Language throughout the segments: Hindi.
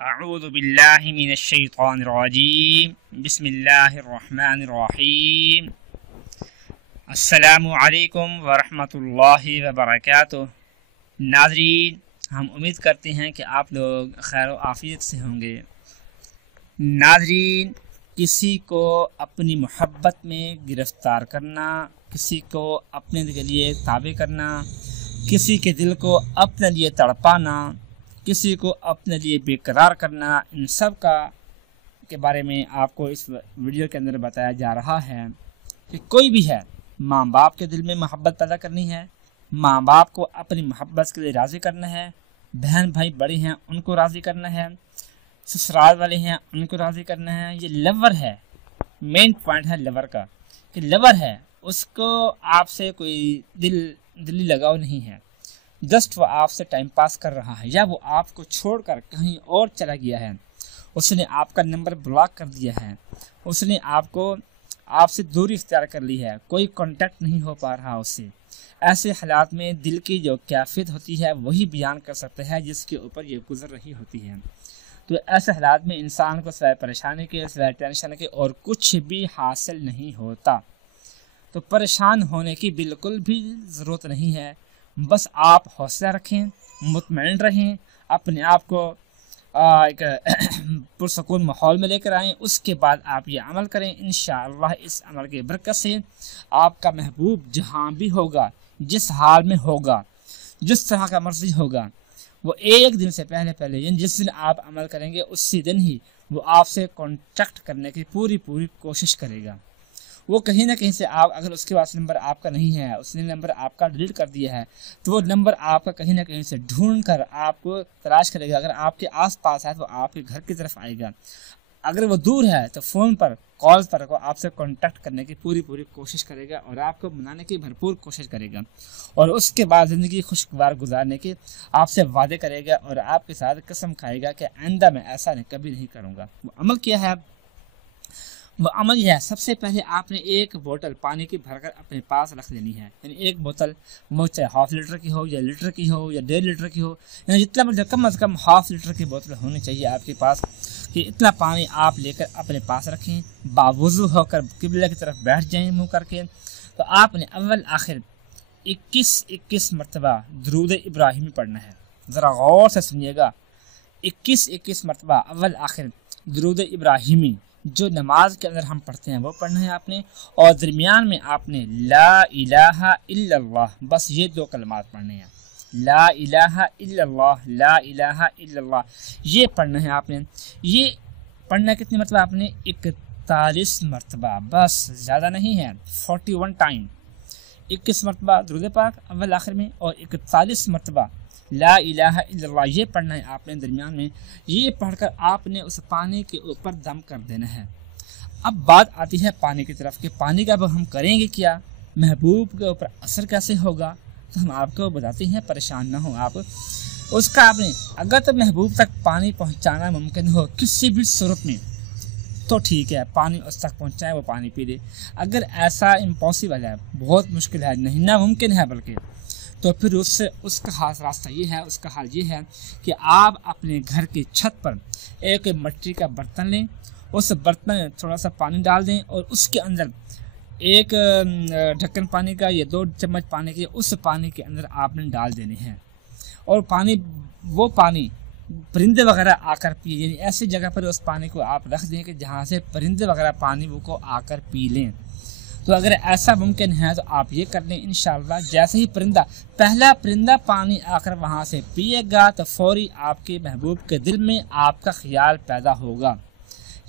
अऊज़ु बिल्लाहि मिनश शैतानिर रजीम बिस्मिल्लाहिर रहमानिर रहीम। अस्सलामु अलैकुम व रहमतुल्लाहि व बरकातुहू। नाज़रीन, हम उम्मीद करते हैं कि आप लोग खैर व आफ़ियत से होंगे। नाज़रीन, किसी को अपनी मोहब्बत में गिरफ़्तार करना, किसी को अपने के लिए ताबे करना, किसी के दिल को अपने लिए तड़पाना, किसी को अपने लिए बेकरार करना, इन सब के बारे में आपको इस वीडियो के अंदर बताया जा रहा है कि कोई भी है, माँ बाप के दिल में मोहब्बत पैदा करनी है, माँ बाप को अपनी मोहब्बत के लिए राज़ी करना है, बहन भाई बड़े हैं उनको राज़ी करना है, ससुराल वाले हैं उनको राज़ी करना है। ये लवर है, मेन पॉइंट है लवर का कि लवर है, उसको आपसे कोई दिली लगाव नहीं है, जस्ट वो आपसे टाइम पास कर रहा है या वो आपको छोड़कर कहीं और चला गया है, उसने आपका नंबर ब्लॉक कर दिया है, उसने आपसे दूरी इख्तियार कर ली है, कोई कांटेक्ट नहीं हो पा रहा उससे। ऐसे हालात में दिल की जो कैफियत होती है वही बयान कर सकता है जिसके ऊपर ये गुजर रही होती है। तो ऐसे हालात में इंसान को सिवाय परेशानी के, सिवाय टेंशन के और कुछ भी हासिल नहीं होता। तो परेशान होने की बिल्कुल भी ज़रूरत नहीं है, बस आप हौसला रखें, मुतमईन रहें, अपने आप को एक पुरसकून माहौल में लेकर आएँ। उसके बाद आप ये अमल करें, इंशाअल्लाह इस अमल की बरकत से आपका महबूब जहाँ भी होगा, जिस हाल में होगा, जिस तरह का मर्जी होगा, वो एक दिन से पहले जिस दिन आप अमल करेंगे उसी दिन ही वो आपसे कांटेक्ट करने की पूरी कोशिश करेगा। वो कहीं ना कहीं से आप, अगर उसके पास नंबर आपका नहीं है, उसने नंबर आपका डिलीट कर दिया है, तो वो नंबर आपका कहीं ना कहीं से ढूंढ कर आपको तलाश करेगा। अगर आपके आसपास है तो आपके घर की तरफ आएगा, अगर वो दूर है तो फ़ोन पर, कॉल पर को आपसे कांटेक्ट करने की पूरी कोशिश करेगा और आपको मनाने की भरपूर कोशिश करेगा और उसके बाद ज़िंदगी खुशगवार गुजारने के आपसे वादे करेगा और आपके साथ कसम खाएगा कि आइंदा मैं ऐसा कभी नहीं करूँगा। वो अमल किया है, वो अमल यह है, सबसे पहले आपने एक बोतल पानी की भरकर अपने पास रख लेनी है। यानी एक बोतल, वो चाहे हाफ लीटर की हो या लीटर की हो या 1.5 लीटर की हो, यानी जितना मतलब कम से कम हाफ लीटर की बोतल होनी चाहिए आपके पास, कि इतना पानी आप लेकर अपने पास रखें। बावुज़ू होकर किबला की तरफ बैठ जाएं मुँह करके। तो आपने अव्वल आखिर 21 मरतबा दुरूद इब्राहिमी पढ़ना है। ज़रा गौर से सुनिएगा, 21 मरतबा अव्वल आखिर दुरूद इब्राहिमी जो नमाज के अंदर हम पढ़ते हैं वो पढ़ना है आपने। और दरमियान में आपने ला इलाहा इल्लल्लाह, बस ये 2 कलमात पढ़ने हैं, ला इलाहा इल्लल्लाह, ला इलाहा इल्लल्लाह, ये पढ़ना है आपने। ये पढ़ना कितनी मरतबा आपने? 41 मरतबा, बस ज़्यादा नहीं है, 41 टाइम। 21 मरतबा दुरूद पाक अव्वल आखिर में और 41 मरतबा ला इलाहा इल्लल्लाह, ये पढ़ना है आपने दरमियान में। ये पढ़कर आपने उस पानी के ऊपर दम कर देना है। अब बात आती है पानी की तरफ कि पानी का अब हम करेंगे क्या, महबूब के ऊपर असर कैसे होगा, तो हम आपको बताते हैं, परेशान ना हो आप। उसका आपने अगर तो महबूब तक पानी पहुंचाना मुमकिन हो किसी भी सूरत में तो ठीक है, पानी उस तक पहुंचाए, वो पानी पी ले। अगर ऐसा इम्पॉसिबल है, बहुत मुश्किल है, नहीं नामुमकिन है बल्कि, तो फिर उसका खास रास्ता ये है, उसका हाल ये है कि आप अपने घर की छत पर एक मिट्टी का बर्तन लें, उस बर्तन में थोड़ा सा पानी डाल दें और उसके अंदर एक ढक्कन पानी का या 2 चम्मच पानी के, उस पानी के अंदर आपने डाल देने हैं। और वो पानी परिंदे वगैरह आकर पिए, यानी ऐसी जगह पर उस पानी को आप रख दें कि जहाँ से परिंदे वगैरह पानी वो को आकर पी लें। तो अगर ऐसा मुमकिन है तो आप ये कर लें। इंशाअल्लाह जैसे ही पहला परिंदा पानी आकर वहाँ से पिएगा तो फौरी आपके महबूब के दिल में आपका ख्याल पैदा होगा।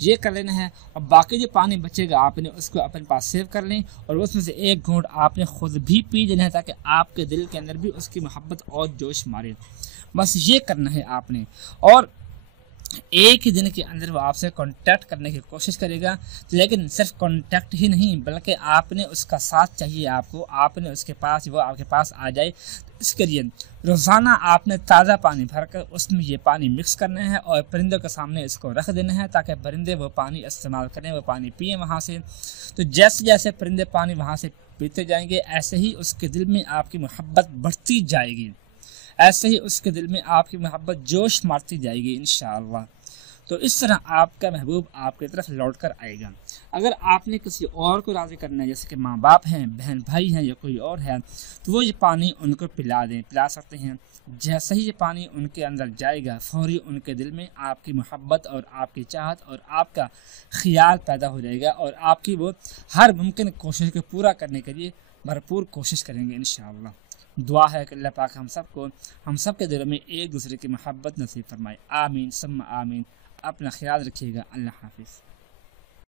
ये कर लेना है। और बाकी जो पानी बचेगा आपने उसको अपने पास सेव कर लें और उसमें से एक घूंट आपने खुद भी पी लेना है ताकि आपके दिल के अंदर भी उसकी मोहब्बत और जोश मारे। बस ये करना है आपने। और एक ही दिन के अंदर वो आपसे कांटेक्ट करने की कोशिश करेगा, लेकिन सिर्फ कांटेक्ट ही नहीं बल्कि आपने उसका साथ चाहिए आपको, आपने उसके पास, वो आपके पास आ जाए। इसके लिए रोज़ाना आपने ताज़ा पानी भरकर उसमें ये पानी मिक्स करना है और परिंदों के सामने इसको रख देना है ताकि परिंदे वो पानी इस्तेमाल करें, वो पानी पिए वहाँ से। तो जैसे जैसे परिंदे पानी वहाँ से पीते जाएंगे ऐसे ही उसके दिल में आपकी मोहब्बत बढ़ती जाएगी, ऐसे ही उसके दिल में आपकी मोहब्बत जोश मारती जाएगी इंशाअल्लाह। तो इस तरह आपका महबूब आपकी तरफ लौट कर आएगा। अगर आपने किसी और को राज़ी करना है, जैसे कि माँ बाप हैं, बहन भाई हैं या कोई और है, तो वो ये पानी उनको पिला सकते हैं। जैसे ही ये पानी उनके अंदर जाएगा, फौरी उनके दिल में आपकी मोहब्बत और आपकी चाहत और आपका ख्याल पैदा हो जाएगा और आपकी वो हर मुमकिन कोशिश को पूरा करने के लिए भरपूर कोशिश करेंगे इंशाअल्लाह। दुआ है कि अल्लाह पाक हम सब के दिलों में एक दूसरे की मोहब्बत नसीब फरमाए। आमीन सुम्मा आमीन। अपना ख्याल रखिएगा। अल्लाह हाफिज़।